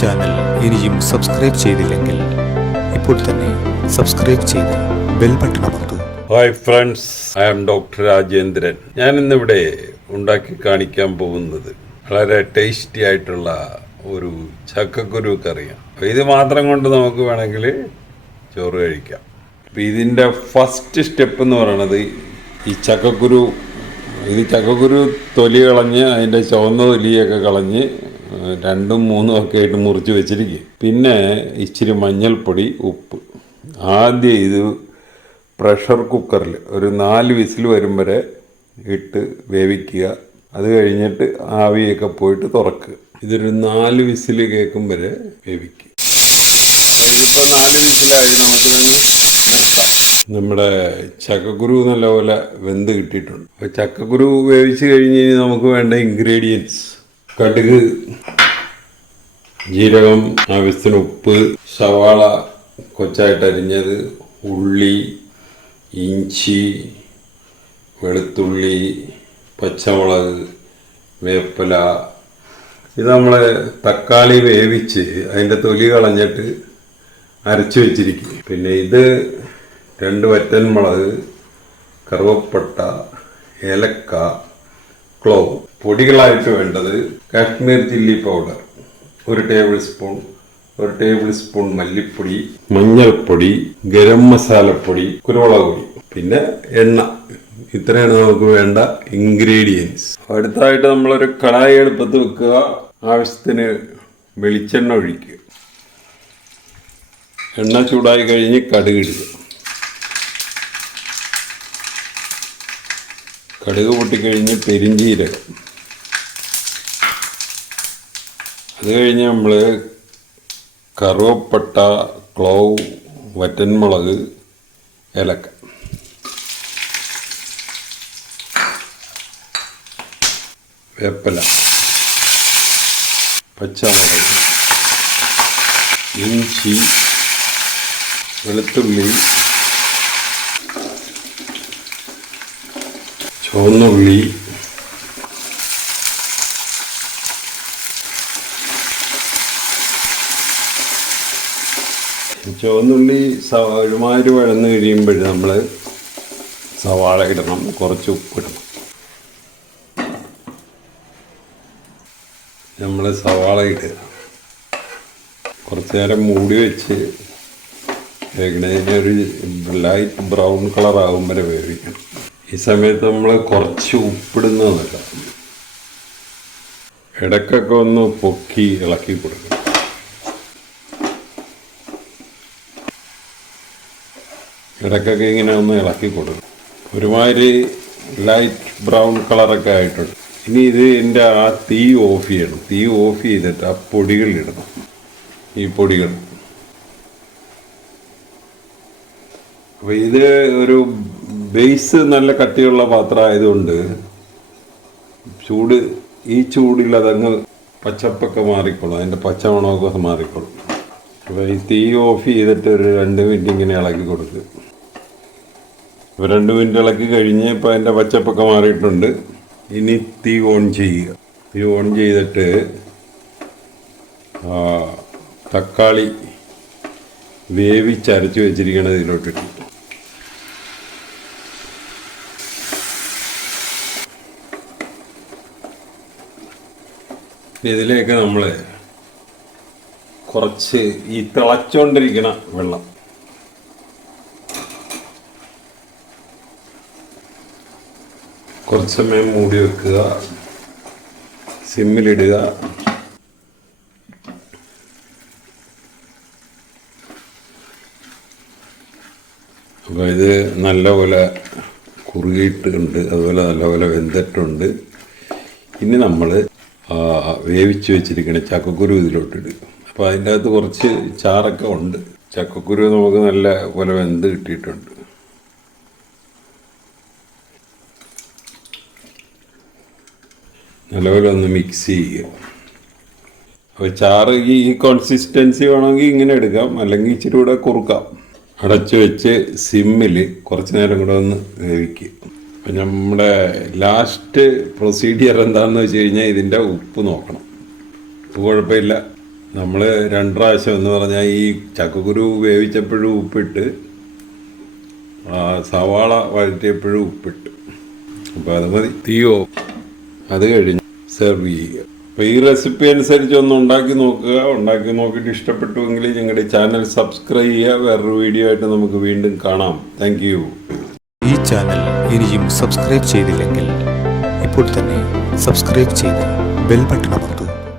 Channel ഇനിയും subscribe ചെയ്തില്ലെങ്കിൽ ഇപ്പോൾ തന്നെ സബ്സ്ക്രൈബ് ചെയ്ത് ബെൽ ബട്ടൺ അമർത്തൂ. Hi friends, I am doctor Rajendran. ഞാനിന്നിവിടെ ഉണ്ടാക്കി കാണിക്കാൻ പോകുന്നത് വളരെ ടേസ്റ്റി ആയിട്ടുള്ള ഒരു ചക്കക്കുരു കറിയാണ്. ഇത് മാത്രം കൊണ്ട് നമുക്ക് വേണമെങ്കിൽ ചോറ് കഴിക്കാം. അപ്പം ഇതിൻ്റെ ഫസ്റ്റ് സ്റ്റെപ്പ് എന്ന് പറയുന്നത് ഈ ചക്കക്കുരു തൊലി കളഞ്ഞ് അതിൻ്റെ ചുവന്ന തൊലിയൊക്കെ കളഞ്ഞ് 2ഉം 3ഉം ഒക്കെ ആയിട്ട് മുറിച്ച് വെച്ചിരിക്കുക. പിന്നെ ഇച്ചിരി മഞ്ഞൾപ്പൊടി, ഉപ്പ്. ആദ്യം ഇത് പ്രഷർ കുക്കറിൽ ഒരു 4 വിസിൽ വരും വരെ ഇട്ട് വേവിക്കുക. അത് കഴിഞ്ഞിട്ട് ആവിയൊക്കെ പോയിട്ട് തുറക്കുക. ഇതൊരു 4 വിസിൽ കേൾക്കും വരെ വേവിക്കുക. ഇതിപ്പോൾ 4 വിസിലായി, നമുക്ക് തന്നെ നിർത്താം. നമ്മുടെ ചക്കക്കുരു നല്ലപോലെ വെന്ത് കിട്ടിയിട്ടുണ്ട്. അപ്പോൾ ചക്കക്കുരു വേവിച്ച് കഴിഞ്ഞ് നമുക്ക് വേണ്ട ഇൻഗ്രീഡിയൻസ്: കടുക്, ജീരകം, ആവശ്യത്തിന് ഉപ്പ്, സവാള കൊച്ചായിട്ട് അരിഞ്ഞത്, ഉള്ളി, ഇഞ്ചി, വെളുത്തുള്ളി, പച്ചമുളക്, വേപ്പില. ഇത് നമ്മൾ തക്കാളി വേവിച്ച് അതിൻ്റെ തൊലി കളഞ്ഞിട്ട് അരച്ച് വെച്ചിരിക്കും. പിന്നെ ഇത് 2 വറ്റൻമുളക്, കറുവപ്പട്ട, ഏലക്ക, ക്ലോവ്. പൊടികളായിട്ട് വേണ്ടത് Kashmir chilli powder 1 table spoon മല്ലിപ്പൊടി, മഞ്ഞൾപ്പൊടി, ഗരം മസാലപ്പൊടി, കുരുമുളക് പൊടി, പിന്നെ എണ്ണ. ഇത്രയാണ് നമുക്ക് വേണ്ട ഇൻഗ്രീഡിയൻസ്. അടുത്തായിട്ട് നമ്മളൊരു കടായി അടുപ്പത്ത് വെക്കുക. ആവശ്യത്തിന് വെളിച്ചെണ്ണ ഒഴിക്കുക. എണ്ണ ചൂടായി കഴിഞ്ഞ് കടുക് ഇടുക. കടുക് പൊട്ടിക്കഴിഞ്ഞ് പെരിഞ്ചീരകം. അത് കഴിഞ്ഞ് നമ്മൾ കറുവപ്പട്ട, ക്ലോവ്, വറ്റൻമുളക്, ഏലക്ക. വേപ്പില, പച്ചമുളക്, ഇഞ്ചി, വെളുത്തുള്ളി, ചുവന്നുള്ളി, ഒരുമാതിരി വഴന്ന് കഴിയുമ്പോൾ നമ്മൾ സവാള ഇടണം, കുറച്ച് ഉപ്പിടണം. നമ്മൾ സവാള ഇടുക. കുറച്ച് നേരം മൂടി വെച്ച് വേഗണതിനൊരു ലൈറ്റ് ബ്രൗൺ കളർ ആകും വരെ വേവിക്കണം. ഈ സമയത്ത് നമ്മൾ കുറച്ച് ഉപ്പിടുന്നതല്ല, ഇടയ്ക്കൊക്കെ ഒന്ന് പൊക്കി ഇളക്കി കൊടുക്കണം. ഇടയ്ക്കൊക്കെ ഇങ്ങനെ ഒന്ന് ഇളക്കി കൊടുക്കണം. ഒരുമാതിരി ലൈറ്റ് ബ്രൗൺ കളറൊക്കെ ആയിട്ടുണ്ട്. ഇനി ഇതിൻ്റെ ആ തീ ഓഫ് ചെയ്യണം. തീ ഓഫ് ചെയ്തിട്ട് ആ പൊടികൾ ഇടണം. ഈ പൊടികൾ. അപ്പോൾ ഇത് ഒരു ബേസ് നല്ല കട്ടിയുള്ള പാത്രം ആയതുകൊണ്ട് ഈ ചൂടിൽ അതങ്ങ് പച്ചപ്പൊക്കെ മാറിക്കോളും, അതിൻ്റെ പച്ചമണമൊക്കെ മാറിക്കോളും. അപ്പോൾ ഈ തീ ഓഫ് ചെയ്തിട്ട് ഒരു 2 മിനിറ്റ് ഇങ്ങനെ ഇളക്കി കൊടുക്കുക. അപ്പോൾ 2 മിനിറ്റ് ഇളക്കി കഴിഞ്ഞ് ഇപ്പോൾ അതിൻ്റെ പച്ചപ്പൊക്കെ മാറിയിട്ടുണ്ട്. ഇനി തീ ഓൺ ചെയ്യുക. തീ ഓൺ ചെയ്തിട്ട് തക്കാളി വേവിച്ചരച്ച് വെച്ചിരിക്കണത് ഇതിലോട്ടിട്ട് ഇതിലേക്ക് നമ്മൾ കുറച്ച് ഈ തിളച്ചുകൊണ്ടിരിക്കണ വെള്ളം കുറച്ച് സമയം മൂടി വെക്കുക, സിമ്മിലിടുക. അപ്പോൾ ഇത് നല്ലപോലെ കുറുകിയിട്ടുണ്ട്, അതുപോലെ നല്ലപോലെ വെന്തിട്ടുണ്ട്. ഇനി നമ്മൾ വേവിച്ച് വെച്ചിരിക്കുന്ന ചക്കക്കുരു ഇതിലോട്ടിടുക. അപ്പോൾ അതിൻ്റെ അകത്ത് കുറച്ച് ചാറൊക്കെ ഉണ്ട്. ചക്കക്കുരു നമുക്ക് നല്ല പോലെ വെന്ത് കിട്ടിയിട്ടുണ്ട്. നല്ലപോലെ ഒന്ന് മിക്സ് ചെയ്യുക. അപ്പോൾ ചാറ് ഈ കൺസിസ്റ്റൻസി വേണമെങ്കിൽ ഇങ്ങനെ എടുക്കാം, അല്ലെങ്കിൽ ഇച്ചിരി കൂടെ കുറുക്കാം. അടച്ചു വെച്ച് സിമ്മിൽ കുറച്ച് നേരം കൂടെ ഒന്ന് വേവിക്കുക. അപ്പം നമ്മുടെ ലാസ്റ്റ് പ്രൊസീജിയർ എന്താണെന്ന് വെച്ച് കഴിഞ്ഞാൽ ഇതിൻ്റെ ഉപ്പ് നോക്കണം. ഉപ്പ് കുഴപ്പമില്ല, നമ്മൾ 2 പ്രാവശ്യം എന്ന് പറഞ്ഞാൽ ഈ ചക്കക്കുരു വേവിച്ചപ്പോഴും ഉപ്പിട്ട് സവാള വഴറ്റിയപ്പോഴും ഉപ്പിട്ട്. അപ്പോൾ അത് മതി. തീയോ അത് കഴിഞ്ഞ് സെർവ് ചെയ്യുക. അപ്പോൾ ഈ റെസിപ്പി അനുസരിച്ച് ഒന്ന് ഉണ്ടാക്കി നോക്കുക. ഉണ്ടാക്കി നോക്കിയിട്ട് ഇഷ്ടപ്പെട്ടുവെങ്കിൽ ഞങ്ങളുടെ ചാനൽ സബ്സ്ക്രൈബ് ചെയ്യുക. വേറൊരു വീഡിയോ ആയിട്ട് നമുക്ക് വീണ്ടും കാണാം. Thank you. ഈ ചാനൽ ഇനിയും സബ്സ്ക്രൈബ് ചെയ്തില്ലെങ്കിൽ ഇപ്പോൾ തന്നെ സബ്സ്ക്രൈബ് ചെയ്ത് ബെൽ ബട്ടൺ അമർത്തുക.